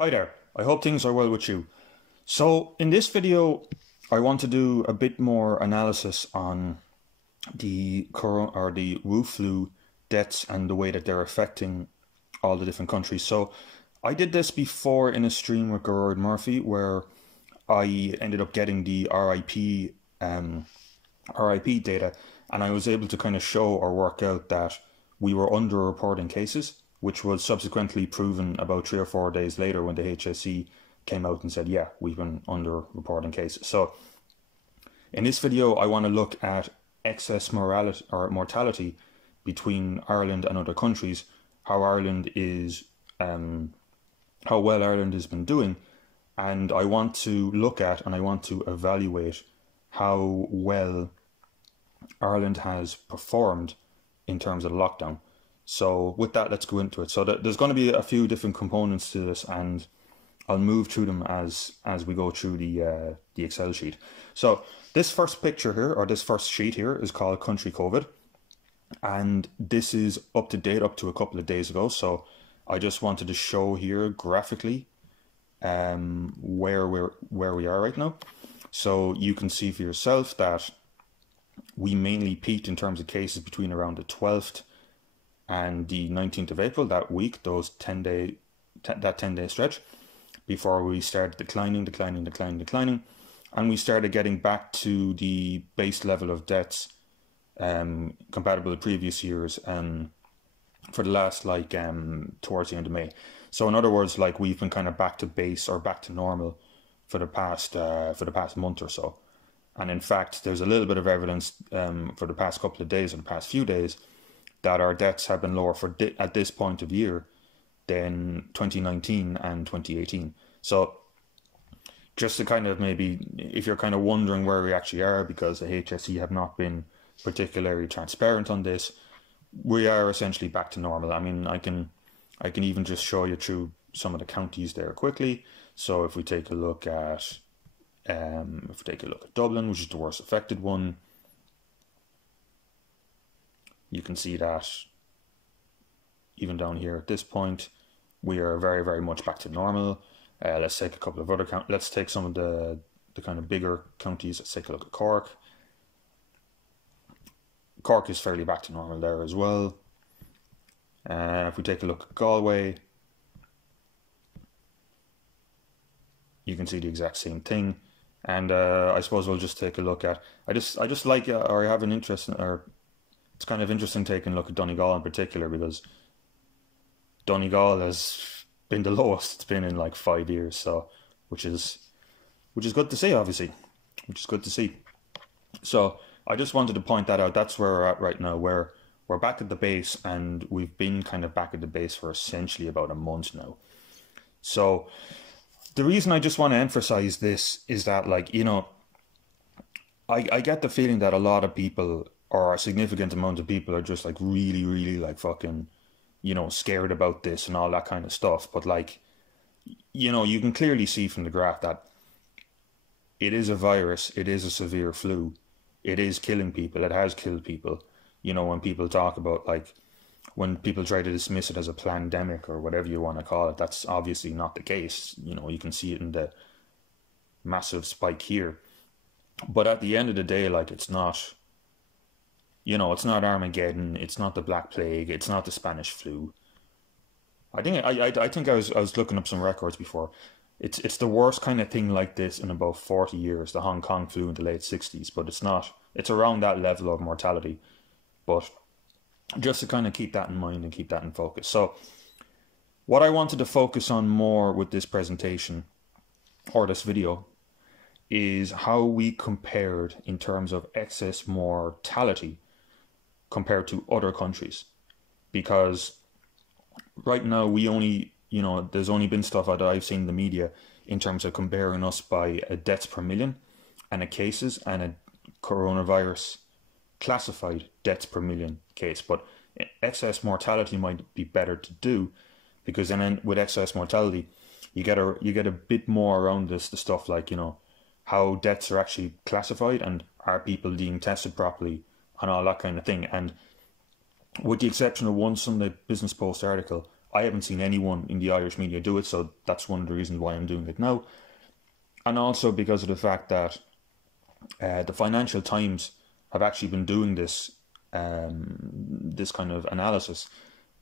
Hi there, I hope things are well with you. So in this video, I want to do a bit more analysis on the Wu flu deaths and the way that they're affecting all the different countries. So I did this before in a stream with Gerard Murphy where I ended up getting the RIP data, and I was able to kind of show or work out that we were underreporting cases, which was subsequently proven about 3 or 4 days later when the HSE came out and said, yeah, we've been underreporting cases. So in this video, I want to look at excess mortality between Ireland and other countries, how Ireland is, how well Ireland has been doing, and I want to look at and I want to evaluate how well Ireland has performed in terms of the lockdown. So with that, let's go into it. So there's going to be a few different components to this, and I'll move through them as we go through the Excel sheet. So this first picture here, or this first sheet here, is called Country COVID, and this is up to date up to a couple of days ago. So I just wanted to show here graphically where we are right now. So you can see for yourself that we mainly peaked in terms of cases between around the 12th and the 19th of April, that week, that 10-day stretch, before we started declining, and we started getting back to the base level of deaths compatible with previous years for the last, towards the end of May. So in other words, we've been kind of back to base or back to normal for the past month or so. And in fact, there's a little bit of evidence for the past couple of days or the past few days that our deaths have been lower at this point of year than 2019 and 2018. So just to kind of maybe, if you're kind of wondering where we actually are, because the HSE have not been particularly transparent on this, we are essentially back to normal. I mean, I can even just show you through some of the counties there quickly. So if we take a look at Dublin, which is the worst affected one, you can see that even down here at this point, we are very, very much back to normal. Let's take a couple of other let's take some of the kind of bigger counties. Let's take a look at Cork. Cork is fairly back to normal there as well. If we take a look at Galway, you can see the exact same thing. And I suppose we'll just take a look at, I just like, or I have an interest in, or it's kind of interesting taking a look at Donegal in particular, because Donegal has been the lowest it's been in like 5 years, so which is good to see, obviously, which is good to see. So I just wanted to point that out. That's where we're at right now, where we're back at the base, and we've been kind of back at the base for essentially about a month now. So the reason I just want to emphasize this is that, I get the feeling that a lot of people, or a significant amount of people, are just really, really fucking, scared about this and all that kind of stuff. But you can clearly see from the graph that it is a virus, it is a severe flu, it is killing people, it has killed people. When people talk about, when people try to dismiss it as a pandemic or whatever you want to call it, that's obviously not the case. You can see it in the massive spike here. But at the end of the day, it's not, it's not Armageddon, it's not the Black Plague, it's not the Spanish flu. I think I was looking up some records before. It's the worst kind of thing like this in about 40 years, the Hong Kong flu in the late 60s, but it's not. It's around that level of mortality. But just to kind of keep that in mind and keep that in focus. So what I wanted to focus on more with this presentation, or this video, is how we compared in terms of excess mortality compared to other countries. Because right now we only, there's only been stuff that I've seen in the media in terms of comparing us by a deaths per million and a cases and a coronavirus classified deaths per million case. But excess mortality might be better to do, because then with excess mortality you get a bit more around the stuff how deaths are actually classified, and are people being tested properly and all that kind of thing. And with the exception of one Sunday Business Post article, I haven't seen anyone in the Irish media do it, so that's one of the reasons why I'm doing it now. And also because of the fact that the Financial Times have actually been doing this kind of analysis,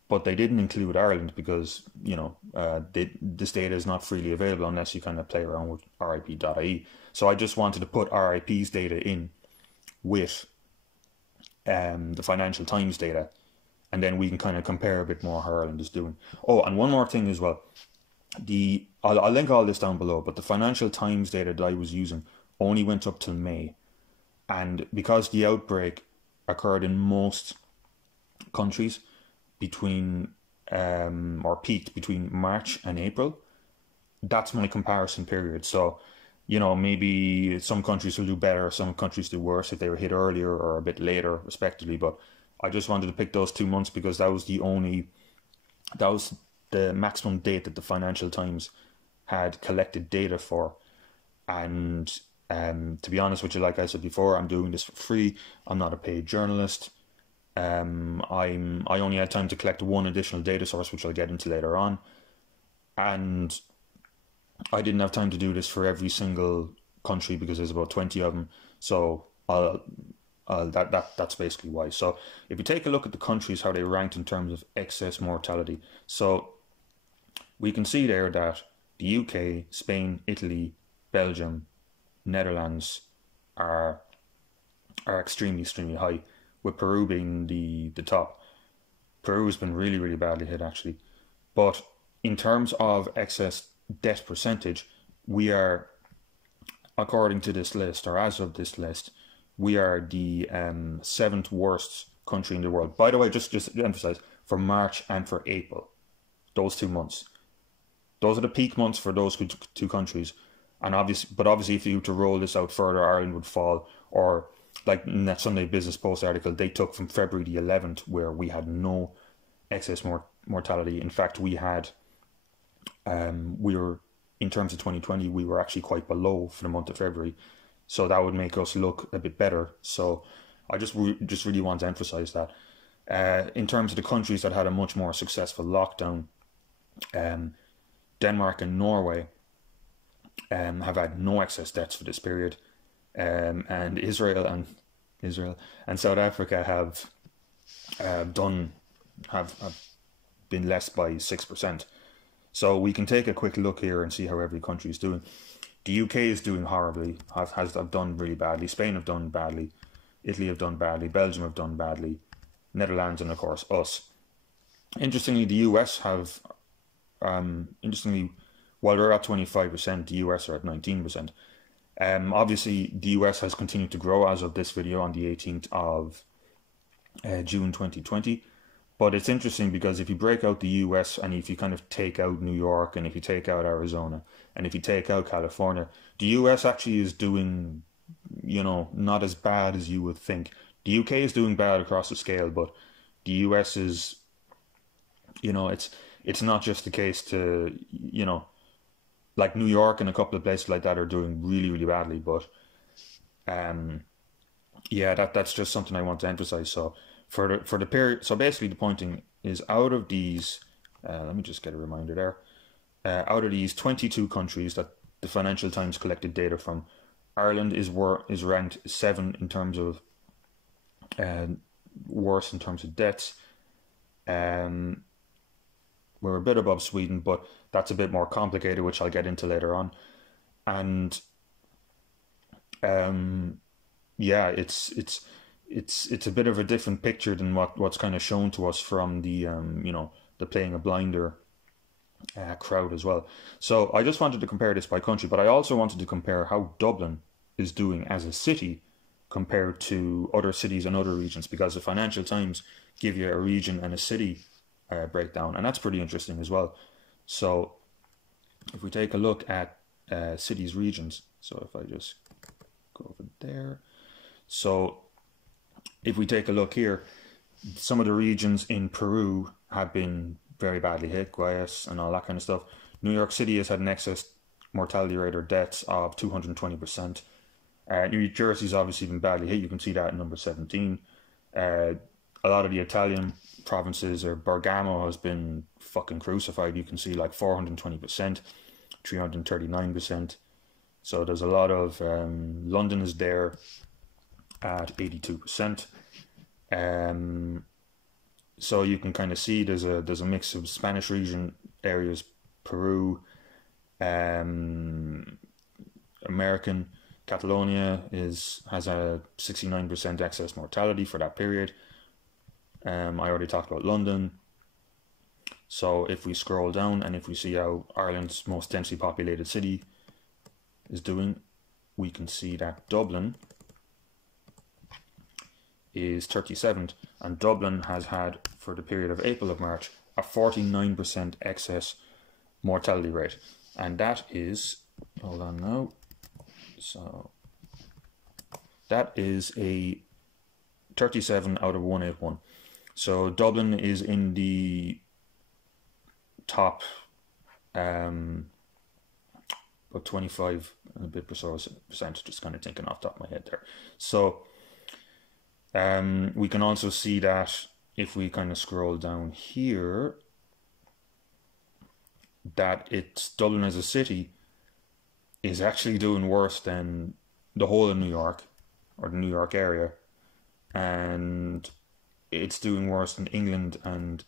but they didn't include Ireland because, this data is not freely available unless you kind of play around with RIP.ie. So I just wanted to put RIP's data in with the Financial Times data, and then we can kind of compare a bit more how Ireland is doing. Oh, and one more thing as well. I'll link all this down below, but the Financial Times data that I was using only went up till May. And because the outbreak occurred in most countries between, or peaked between March and April, that's my comparison period. So, maybe some countries will do better, some countries do worse if they were hit earlier or a bit later, respectively. But I just wanted to pick those 2 months because that was the maximum date that the Financial Times had collected data for. And to be honest with you, like I said before, I'm doing this for free. I'm not a paid journalist. I only had time to collect one additional data source, which I'll get into later on. And I didn't have time to do this for every single country because there's about 20 of them. So that's basically why. So if you take a look at the countries, how they ranked in terms of excess mortality. So we can see there that the UK, Spain, Italy, Belgium, Netherlands are extremely, extremely high, with Peru being the top. Peru has been really, really badly hit actually. But in terms of excess death percentage, we are, according to this list, or as of this list, we are the 7th worst country in the world. By the way, just to emphasize, for March and for April, those 2 months. Those are the peak months for those two countries. And obviously, if you were to roll this out further, Ireland would fall. Or like in that Sunday Business Post article, they took from February the 11th, where we had no excess mortality. In fact, we were, in terms of 2020, we were actually quite below for the month of February. So that would make us look a bit better. So I just really want to emphasize that. In terms of the countries that had a much more successful lockdown, Denmark and Norway have had no excess deaths for this period, and Israel and South Africa have been less by 6%. So we can take a quick look here and see how every country is doing. The UK is doing horribly, have done really badly. Spain have done badly. Italy have done badly. Belgium have done badly. Netherlands, and of course us. Interestingly, the US have, while they're at 25%, the US are at 19%. Obviously, the US has continued to grow as of this video on the 18th of June 2020. But it's interesting because if you break out the US and if you kind of take out New York and if you take out Arizona and if you take out California, the US actually is doing, not as bad as you would think. The UK is doing bad across the scale, but the US is, it's not just the case to, like New York and a couple of places like that are doing really, really badly. But yeah, that's just something I want to emphasize. So for the period, so basically the pointing is out of these, let me just get a reminder there. Out of these 22 countries that the Financial Times collected data from, Ireland is ranked 7 in terms of worse in terms of deaths. We're a bit above Sweden, but that's a bit more complicated, which I'll get into later on. And yeah, it's a bit of a different picture than what's kind of shown to us from the the playing a blinder crowd as well. So I just wanted to compare this by country, but I also wanted to compare how Dublin is doing as a city compared to other cities and other regions, because the Financial Times give you a region and a city breakdown, and that's pretty interesting as well. So if we take a look at cities, regions, so if I just go over there, so if we take a look here, some of the regions in Peru have been very badly hit, Guayas and all that kind of stuff. New York City has had an excess mortality rate or deaths of 220%. New Jersey's obviously been badly hit. You can see that in number 17. A lot of the Italian provinces, or Bergamo has been fucking crucified. You can see like 420%, 339%. So there's a lot of London is there at 82%. So you can kind of see there's a mix of Spanish region areas, Peru, American. Catalonia has a 69% excess mortality for that period. I already talked about London. So if we scroll down and if we see how Ireland's most densely populated city is doing, we can see that Dublin is 37th, and Dublin has had, for the period of April of March, a 49% excess mortality rate. And that is, hold on now, so that is a 37 out of 181. So Dublin is in the top about 25 and a bit percent, just kind of thinking off the top of my head there. So we can also see that if we kind of scroll down here, that it's Dublin as a city is actually doing worse than the whole of New York, or the New York area, and it's doing worse than England and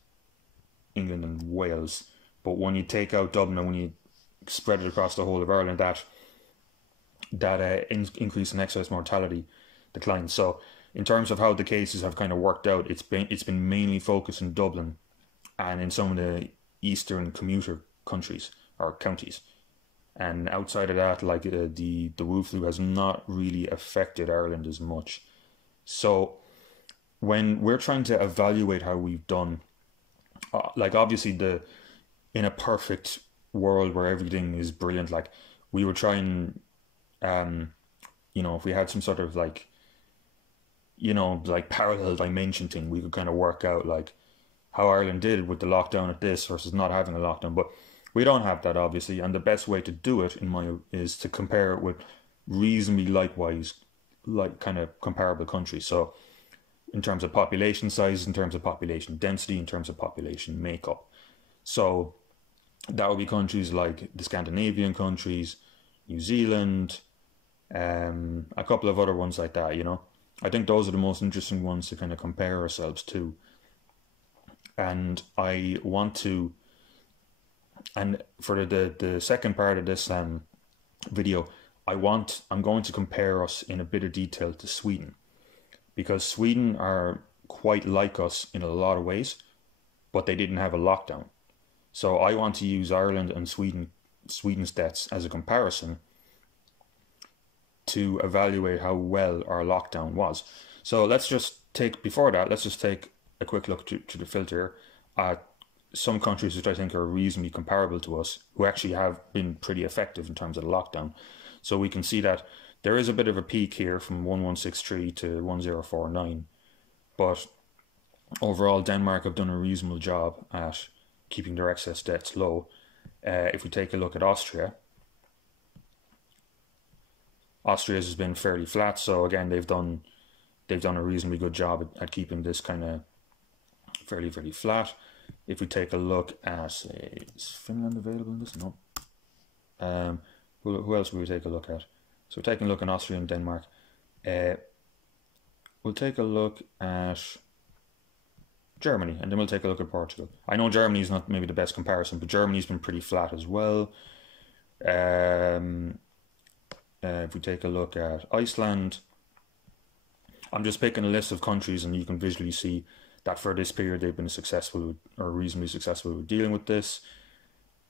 Wales. But when you take out Dublin and when you spread it across the whole of Ireland, that increase in excess mortality declines. So in terms of how the cases have kind of worked out, it's been mainly focused in Dublin and in some of the eastern commuter countries or counties. And outside of that, like the Wu flu has not really affected Ireland as much. So when we're trying to evaluate how we've done, like obviously in a perfect world where everything is brilliant, like we were trying, if we had some sort of like, like parallel dimension thing, we could kind of work out like how Ireland did with the lockdown at this versus not having a lockdown. But we don't have that, obviously, and the best way to do it, is to compare it with reasonably kind of comparable countries. So in terms of population size, in terms of population density, in terms of population makeup. So that would be countries like the Scandinavian countries, New Zealand, a couple of other ones like that, I think those are the most interesting ones to kind of compare ourselves to. And I want to, and for the second part of this video, I'm going to compare us in a bit of detail to Sweden, because Sweden are quite like us in a lot of ways, but they didn't have a lockdown. So I want to use Ireland and Sweden's deaths as a comparison to evaluate how well our lockdown was. So let's just take a quick look to the filter at some countries which I think are reasonably comparable to us, who actually have been pretty effective in terms of the lockdown. So we can see that there is a bit of a peak here from 1163 to 1049, but overall Denmark have done a reasonable job at keeping their excess deaths low. If we take a look at Austria's has been fairly flat, so again they've done a reasonably good job at keeping this kind of fairly flat. If we take a look at, is Finland available in this? No. Who else will we take a look at? So we're taking a look at Austria and Denmark. We'll take a look at Germany, and then we'll take a look at Portugal. I know Germany is not maybe the best comparison, but Germany's been pretty flat as well. If we take a look at Iceland, I'm just picking a list of countries, and you can visually see that for this period they've been successful or reasonably successful with dealing with this.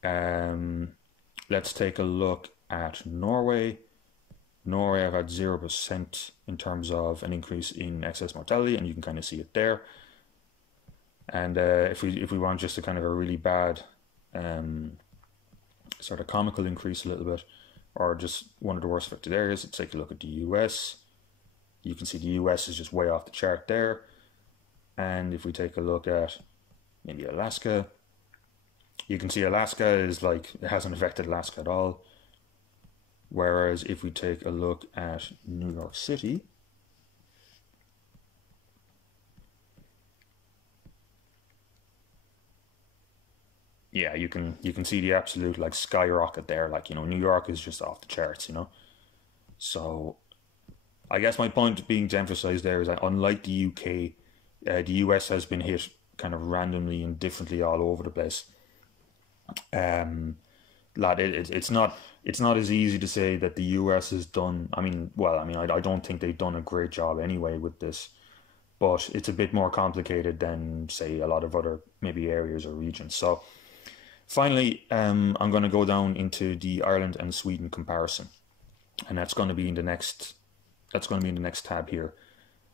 Let's take a look at Norway. Norway have had 0% in terms of an increase in excess mortality, and you can kind of see it there. And if we want just a kind of a really bad sort of comical increase a little bit, or just one of the worst affected areas, let's take a look at the US. You can see the US is just way off the chart there. And if we take a look at maybe Alaska, you can see Alaska is like, it hasn't affected Alaska at all. Whereas if we take a look at New York City, yeah, you can see the absolute like skyrocket there. Like, New York is just off the charts. So I guess my point being to emphasize there is that unlike the UK, the US has been hit kind of randomly and differently all over the place. Um, Lad, it's not as easy to say that the US has done. I mean, well, I don't think they've done a great job anyway with this, but it's a bit more complicated than say a lot of other maybe areas or regions. So finally, I'm going to go down into the Ireland and Sweden comparison, and that's going to be in the next tab here.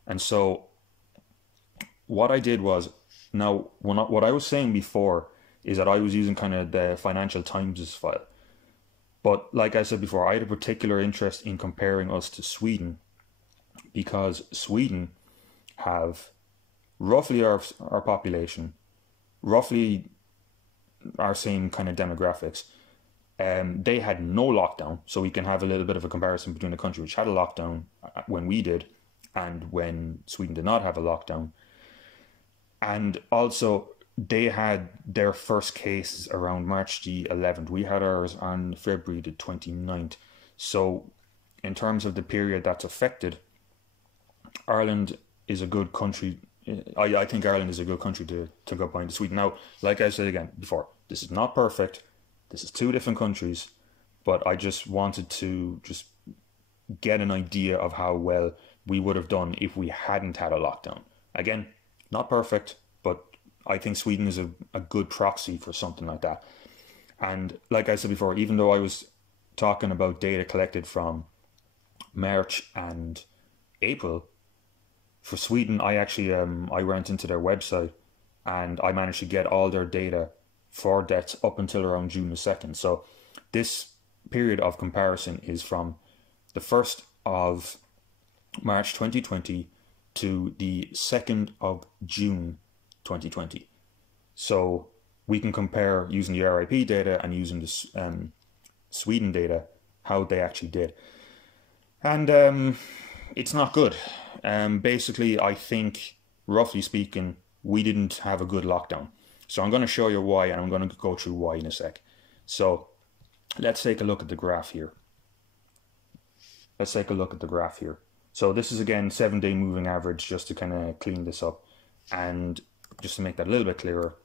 And so what I did was, now what I was saying before is that I was using kind of the Financial Times' file. But like I said before, I had a particular interest in comparing us to Sweden because Sweden have roughly our population, roughly our same kind of demographics. They had no lockdown, so we can have a little bit of a comparison between a country which had a lockdown when we did and when Sweden did not have a lockdown. And also, they had their first cases around March the 11th. We had ours on February the 29th. So, in terms of the period that's affected, Ireland is a good country. I think Ireland is a good country to go behind Sweden. Now, like I said again before, this is not perfect. This is two different countries, but I just wanted to just get an idea of how well we would have done if we hadn't had a lockdown. Again, not perfect, but I think Sweden is a good proxy for something like that. And like I said before, even though I was talking about data collected from March and April, for Sweden, I actually I went into their website and I managed to get all their data for deaths up until around June the 2nd. So this period of comparison is from the 1st of March 2020 to the 2nd of June 2020. So we can compare using the RIP data and using the Sweden data, how they actually did. And it's not good. Basically, I think, roughly speaking, we didn't have a good lockdown. So I'm going to show you why, and I'm going to go through why in a sec. So let's take a look at the graph here. So this is again 7-day moving average, just to kind of clean this up. And just to make that a little bit clearer,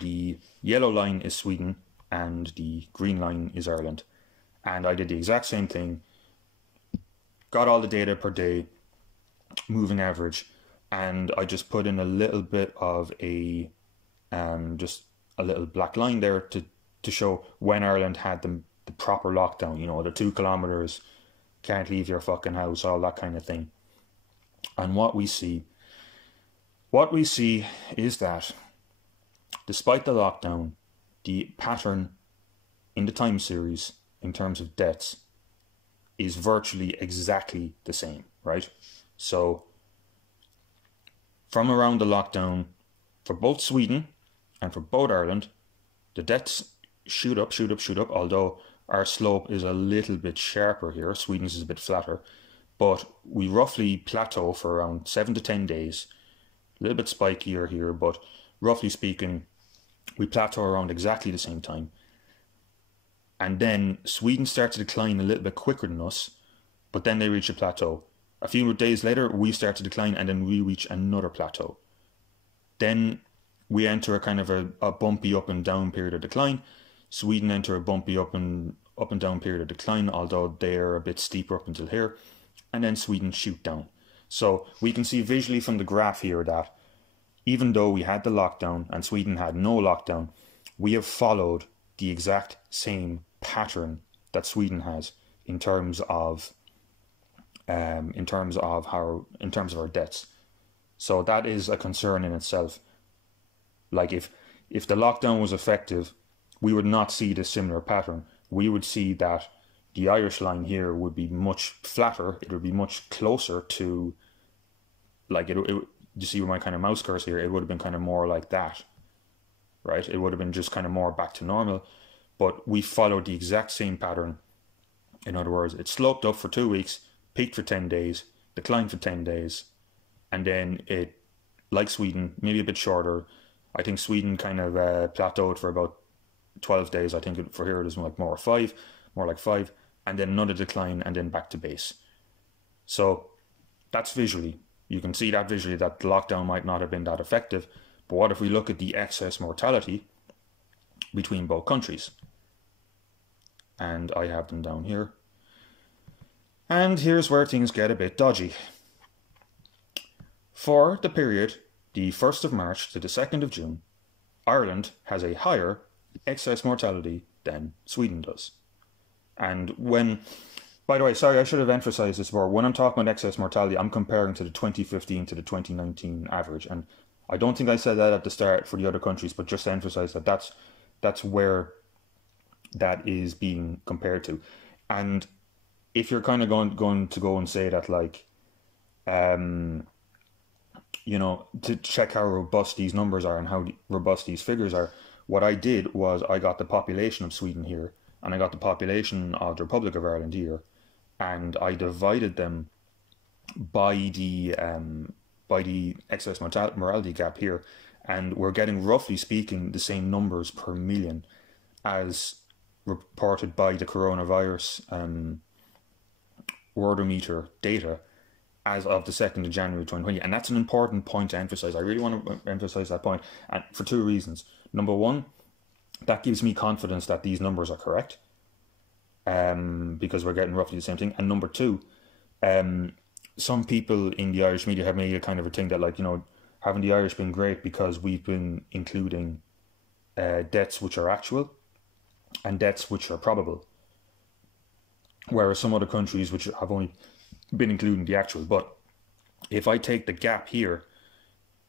the yellow line is Sweden and the green line is Ireland. And I did the exact same thing, got all the data per day, moving average, and I just put in a little bit of just a little black line there to show when Ireland had the proper lockdown, the 2 kilometers, can't leave your fucking house, all that kind of thing. And what we see is that despite the lockdown, the pattern in the time series in terms of deaths is virtually exactly the same, right? So from around the lockdown, for both Sweden and for both Ireland, the deaths shoot up, although our slope is a little bit sharper here. Sweden's is a bit flatter, but we roughly plateau for around 7 to 10 days. A little bit spikier here, but roughly speaking, we plateau around exactly the same time. And then Sweden starts to decline a little bit quicker than us, but then they reach a plateau. A few days later, we start to decline, and then we reach another plateau. Then we enter a kind of a bumpy up and down period of decline. Sweden enter a bumpy up and down period of decline, although they're a bit steeper up until here. And then Sweden shoot down. So we can see visually from the graph here that even though we had the lockdown and Sweden had no lockdown, we have followed the exact same pattern that Sweden has in terms of our deaths. So that is a concern in itself. Like if the lockdown was effective, we would not see this similar pattern. We would see that the Irish line here would be much flatter. It would be much closer to, like, you see with my kind of mouse cursor here, it would have been kind of more like that, right? It would have been just kind of more back to normal. But we followed the exact same pattern. In other words, it sloped up for 2 weeks, peaked for 10 days, declined for 10 days, and then it, like Sweden, maybe a bit shorter, I think Sweden kind of plateaued for about 12 days. I think for here it was like more like five, and then another decline, and then back to base. So that's visually. You can see that visually that the lockdown might not have been that effective. But what if we look at the excess mortality between both countries? And I have them down here. And here's where things get a bit dodgy. For the period, the 1st of March to the 2nd of June, Ireland has a higher excess mortality than Sweden does. And when, by the way, sorry, I should have emphasized this more. When I'm talking about excess mortality, I'm comparing to the 2015 to the 2019 average. And I don't think I said that at the start for the other countries, but just to emphasize that that's where that is being compared to. And if you're kind of going to go and say that, like, you know, to check how robust these numbers are and how robust these figures are, what I did was I got the population of Sweden here, and I got the population of the Republic of Ireland here, and I divided them by the excess mortality gap here, and we're getting, roughly speaking, the same numbers per million as reported by the coronavirus Worldometer data as of the 2nd of January 2020. And that's an important point to emphasize. I really want to emphasize that point, and for two reasons. Number one, that gives me confidence that these numbers are correct, because we're getting roughly the same thing. And number two, some people in the Irish media have made a kind of a thing that, like, you know, haven't the Irish been great because we've been including deaths which are actual and deaths which are probable, whereas some other countries which have only been including the actual. But if I take the gap here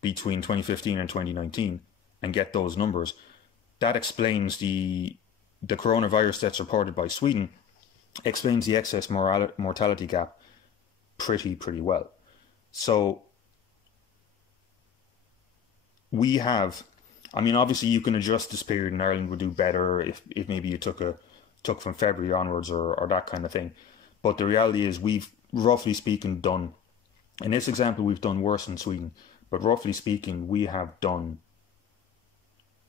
between 2015 and 2019 and get those numbers, that explains the coronavirus deaths reported by Sweden, explains the excess mortality gap pretty well. So we have, I mean, obviously you can adjust this period, and Ireland would do better if maybe you took from February onwards or that kind of thing. But the reality is, we've, roughly speaking, done, in this example, we've done worse than Sweden, but roughly speaking, we have done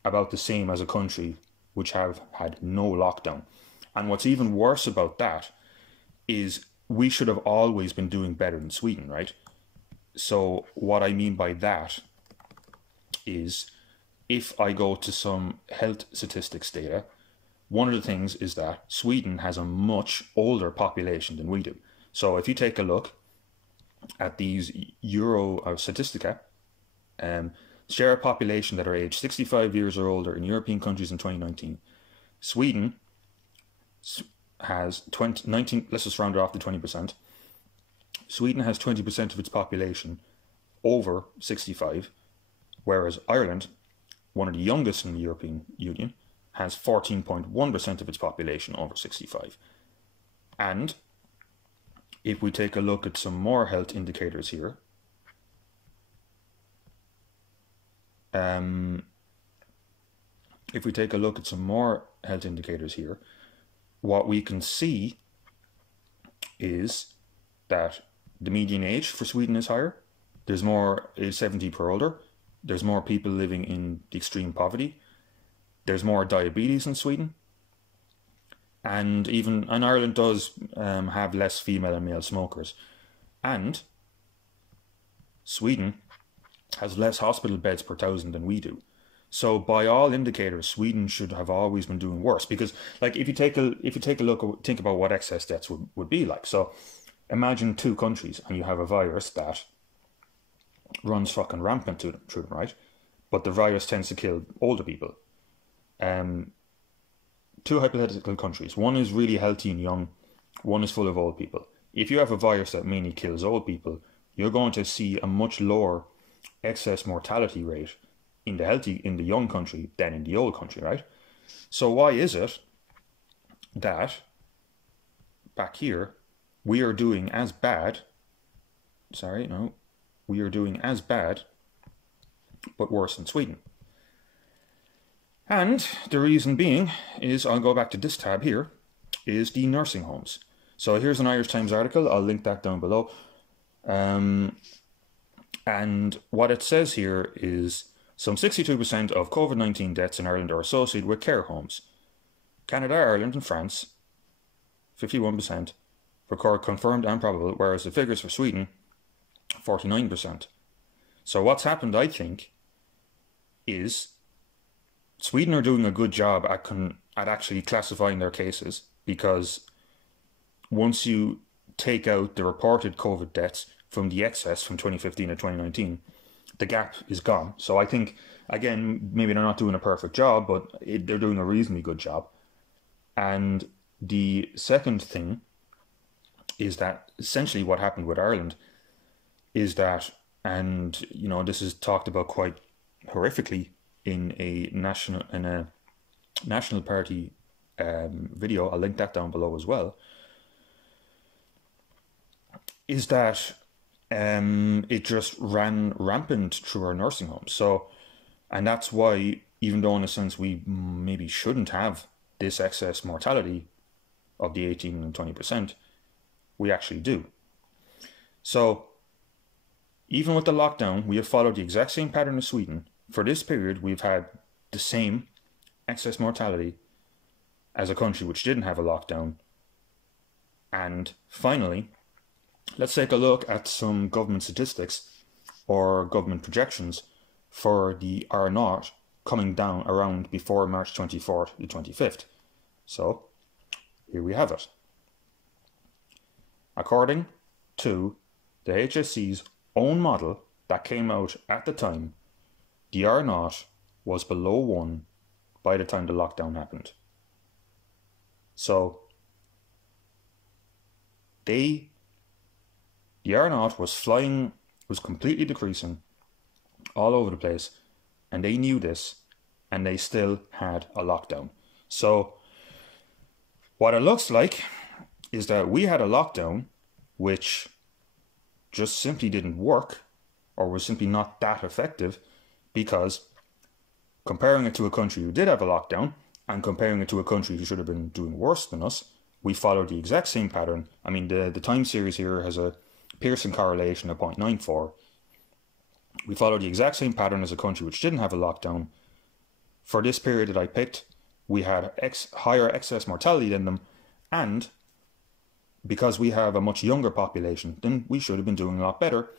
about the same as a country which have had no lockdown. And what's even worse about that is we should have always been doing better than Sweden, right? So what I mean by that is, if I go to some health statistics data, one of the things is that Sweden has a much older population than we do. So if you take a look at these Euro or Statistica, share of population that are aged 65 years or older in European countries in 2019, Sweden has 19, let's just round it off to 20%. Sweden has 20% of its population over 65, whereas Ireland, one of the youngest in the European Union, has 14.1% of its population over 65. And if we take a look at some more health indicators here, what we can see is that the median age for Sweden is higher. There's more age 70 per older. There's more people living in extreme poverty. There's more diabetes in Sweden. And Ireland does have less female and male smokers. And Sweden has less hospital beds per thousand than we do. So by all indicators, Sweden should have always been doing worse. Because, like, if you take a look, think about what excess deaths would be like. So imagine two countries and you have a virus that runs fucking rampant through them, right? But the virus tends to kill older people. Two hypothetical countries. One is really healthy and young. One is full of old people. If you have a virus that mainly kills old people, you're going to see a much lower excess mortality rate in the young country than in the old country, right? So why is it that back here we are doing as bad? We are doing as bad, but worse than Sweden. And the reason being is, I'll go back to this tab here, is the nursing homes. So here's an Irish Times article. I'll link that down below. And what it says here is, Some 62% of COVID-19 deaths in Ireland are associated with care homes. Canada, Ireland and France, 51%, record confirmed and probable, whereas the figures for Sweden, 49%. So what's happened, I think, is Sweden are doing a good job at actually classifying their cases, because once you take out the reported COVID deaths from the excess from 2015 to 2019, the gap is gone. So I think, again, maybe they're not doing a perfect job, but they're doing a reasonably good job. And the second thing is that essentially what happened with Ireland is that, and you know, this is talked about quite horrifically in a National Party video, I'll link that down below as well, is that it just ran rampant through our nursing homes. So, and that's why, even though in a sense we maybe shouldn't have this excess mortality of the 18 and 20%, we actually do. So, even with the lockdown, we have followed the exact same pattern as Sweden. For this period, we've had the same excess mortality as a country which didn't have a lockdown. And finally, let's take a look at some government statistics or government projections for the R0 coming down around before March 24th to 25th. So, here we have it. According to the HSE's own model that came out at the time, the R0 was below 1 by the time the lockdown happened. So, the R0 was completely decreasing all over the place, and they knew this, and they still had a lockdown. So, what it looks like is that we had a lockdown which just simply didn't work, or was simply not that effective, because comparing it to a country who did have a lockdown, and comparing it to a country who should have been doing worse than us, we followed the exact same pattern. I mean, the time series here has a Pearson correlation of 0.94. We followed the exact same pattern as a country which didn't have a lockdown. For this period that I picked, we had higher excess mortality than them, and because we have a much younger population, then we should have been doing a lot better.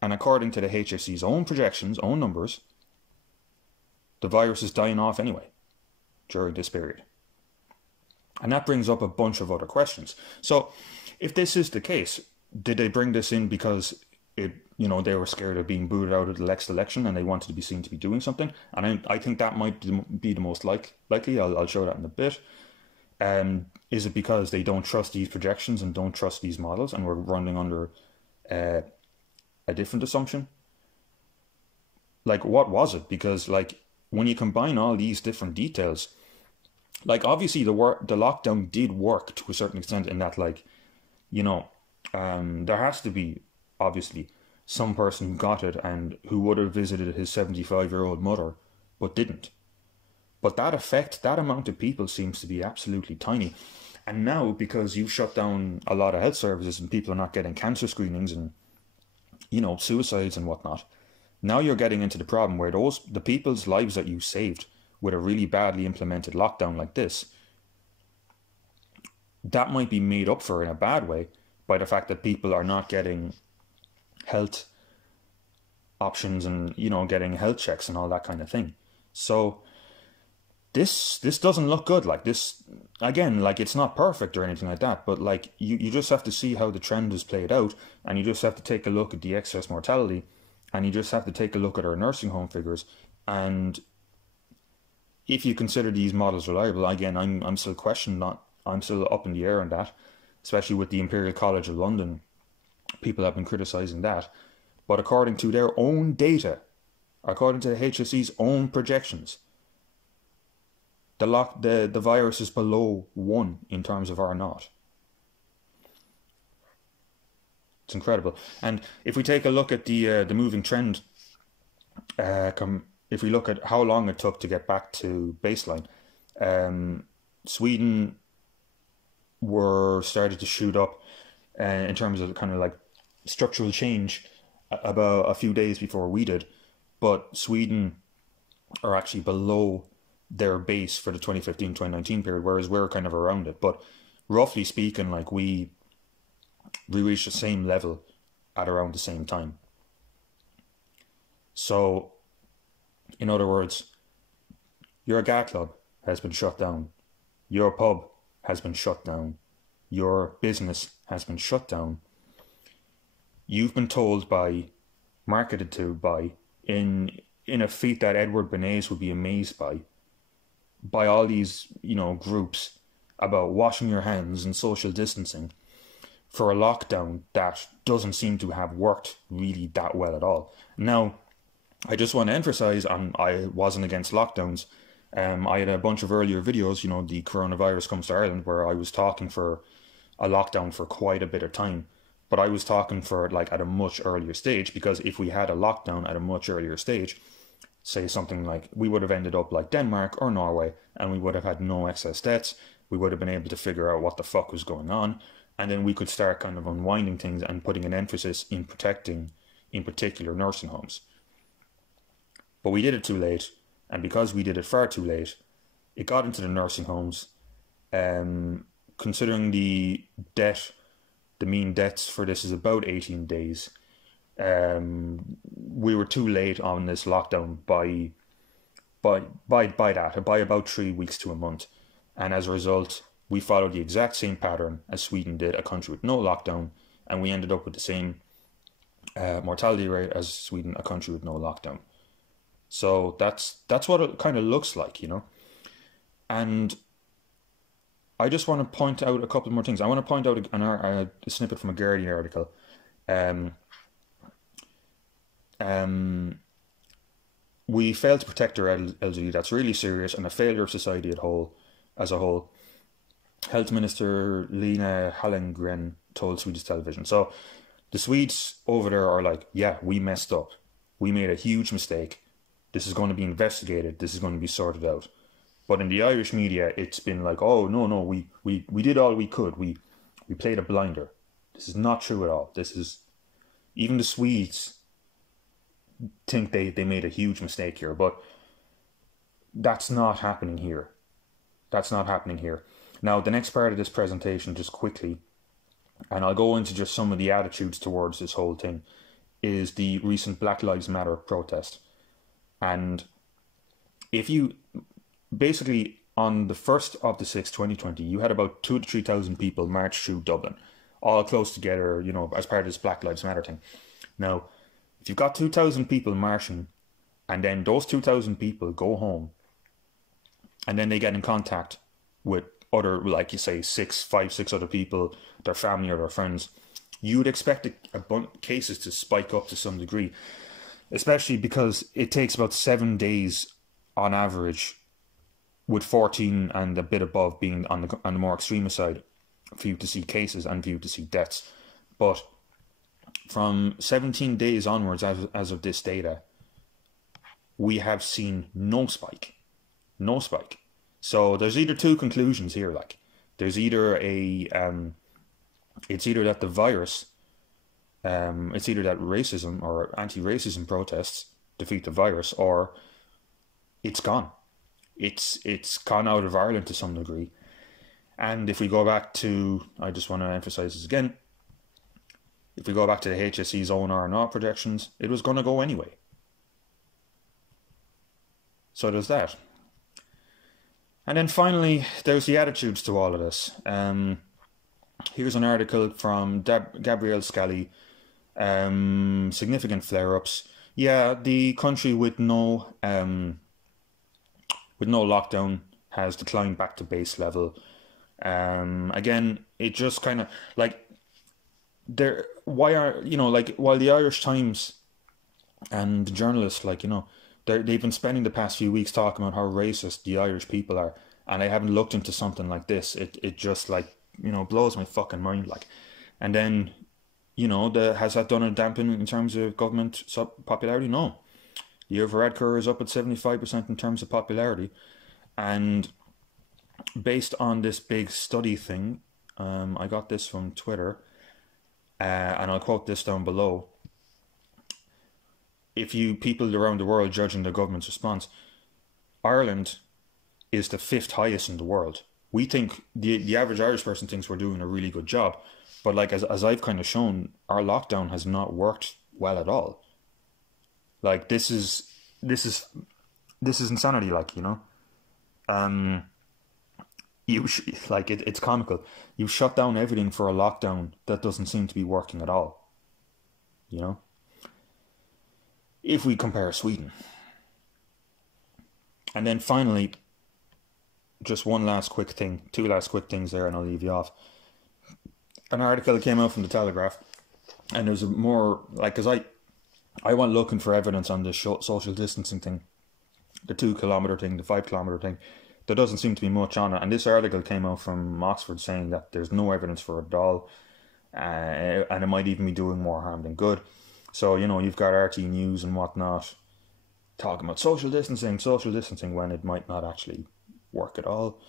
And according to the HSE's own projections, own numbers, the virus is dying off anyway during this period. And that brings up a bunch of other questions. So, if this is the case, did they bring this in because they were scared of being booted out of the next election and they wanted to be seen to be doing something? And I think that might be the most likely. I'll show that in a bit. Is it because they don't trust these projections and don't trust these models, and we're running under a different assumption? Like, what was it? Because, like, when you combine all these different details, like, obviously the lockdown did work to a certain extent, in that, like, there has to be, obviously, some person who got it and who would have visited his 75-year-old mother but didn't. But that effect, that amount of people, seems to be absolutely tiny. And now, because you've shut down a lot of health services and people are not getting cancer screenings and, suicides and whatnot, now you're getting into the problem where the people's lives that you saved with a really badly implemented lockdown like this, that might be made up for in a bad way by the fact that people are not getting health options and, getting health checks and all that kind of thing. So this doesn't look good. Like, this, again, like, it's not perfect or anything like that, but like, you just have to see how the trend has played out, and you just have to take a look at the excess mortality, and you just have to take a look at our nursing home figures. And if you consider these models reliable, again, I'm still I'm still up in the air on that, especially with the Imperial College of London. People have been criticising that. But according to their own data, according to the HSE's own projections, the virus is below 1 in terms of R0. It's incredible. And if we take a look at the moving trend, if we look at how long it took to get back to baseline, Sweden were started to shoot up in terms of kind of like structural change about a few days before we did. But Sweden are actually below their base for the 2015-2019 period, whereas we're kind of around it. But roughly speaking, like we reached the same level at around the same time. So, in other words, your gas club has been shut down, your pub has been shut down, your business has been shut down. You've been told by, marketed to by, in a feat that Edward Bernays would be amazed by all these, groups about washing your hands and social distancing for a lockdown that doesn't seem to have worked really that well at all. Now, I just want to emphasize, I wasn't against lockdowns. I had a bunch of earlier videos, the coronavirus comes to Ireland, where I was talking for a lockdown for quite a bit of time. But I was talking for it like at a much earlier stage, because if we had a lockdown at a much earlier stage, say something like we would have ended up like Denmark or Norway, and we would have had no excess deaths, we would have been able to figure out what the fuck was going on, and then we could start kind of unwinding things and putting an emphasis in protecting, in particular, nursing homes. But we did it too late, and because we did it far too late, it got into the nursing homes. Considering the mean deaths for this is about 18 days. We were too late on this lockdown by about 3 weeks to a month, and as a result, we followed the exact same pattern as Sweden did, a country with no lockdown, and we ended up with the same mortality rate as Sweden, a country with no lockdown. So that's what it kind of looks like, And I just want to point out a couple more things. I want to point out a snippet from a Guardian article. We failed to protect our elderly. That's really serious and a failure of society as a whole. Health Minister Lena Hallengren told Swedish television. So the Swedes over there are like, yeah, we messed up. We made a huge mistake. This is going to be investigated. This is going to be sorted out. But in the Irish media, it's been like, oh, no, we did all we could. We played a blinder. This is not true at all. This is, even the Swedes think they made a huge mistake here, but that's not happening here. That's not happening here. Now, the next part of this presentation, just quickly, and I'll go into just some of the attitudes towards this whole thing, is the recent Black Lives Matter protest. And if you, basically, on the 1st of the 6th, 2020, you had about 2,000 to 3,000 people march through Dublin, all close together, as part of this Black Lives Matter thing. Now, if you've got 2,000 people marching, and then those 2,000 people go home, and then they get in contact with other, like you say, five, six other people, their family or their friends, you would expect cases to spike up to some degree, especially because it takes about 7 days on average, with 14 and a bit above being on the more extreme side, for you to see cases and for you to see deaths. But from 17 days onwards, as of this data, we have seen no spike. No spike. So there's either two conclusions here. Like, there's either it's either that the virus, it's either that racism or anti-racism protests defeat the virus, or it's gone. It's gone out of Ireland to some degree. And if we go back to, I just want to emphasize this again, if we go back to the HSE's own R&R projections, it was going to go anyway. So there's that. And then finally, there's the attitudes to all of this. Here's an article from Gabrielle Scally. Significant flare-ups. Yeah, the country with no lockdown has declined back to base level. Again, it just kind of like while the Irish Times and the journalists, they've been spending the past few weeks talking about how racist the Irish people are, and I haven't looked into something like this. It just blows my fucking mind. And then has that done a dampening in terms of government popularity? No. The Year of Varadkar is up at 75% in terms of popularity, and based on this big study thing, I got this from Twitter, and I'll quote this down below. If you people around the world judging the government's response, Ireland is the fifth highest in the world. We think the average Irish person thinks we're doing a really good job, but like as I've kind of shown, our lockdown has not worked well at all. Like this is this is insanity. Like um, it's comical. You shut down everything for a lockdown that doesn't seem to be working at all. You know, if we compare Sweden, and then finally, just one last quick thing, two last quick things there, and I'll leave you off. An article that came out from the Telegraph, and there's a more like because I went looking for evidence on this social distancing thing, the 2 kilometer thing, the 5 kilometer thing. There doesn't seem to be much on it, and this article came out from Oxford saying that there's no evidence for it at all, and it might even be doing more harm than good. So you've got RT News and whatnot talking about social distancing when it might not actually work at all.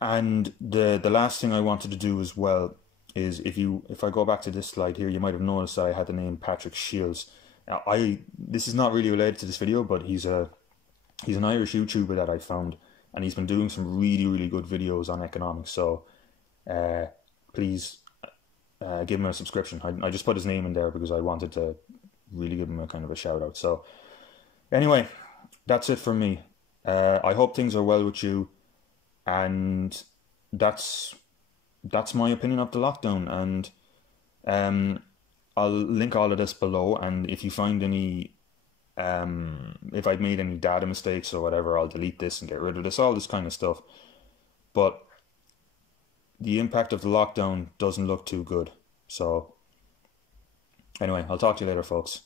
And the last thing I wanted to do as well is if I go back to this slide here, you might have noticed that I had the name Patrick Shields. Now, this is not really related to this video, but he's an Irish YouTuber that I found, and he's been doing some really really good videos on economics. So please give him a subscription. I just put his name in there because I wanted to really give him a kind of a shout out. So anyway, that's it from me. I hope things are well with you, and that's my opinion of the lockdown. And I'll link all of this below. And if you find any, if I've made any data mistakes or whatever, I'll delete this and get rid of this, all this kind of stuff. But the impact of the lockdown doesn't look too good. So anyway, I'll talk to you later, folks.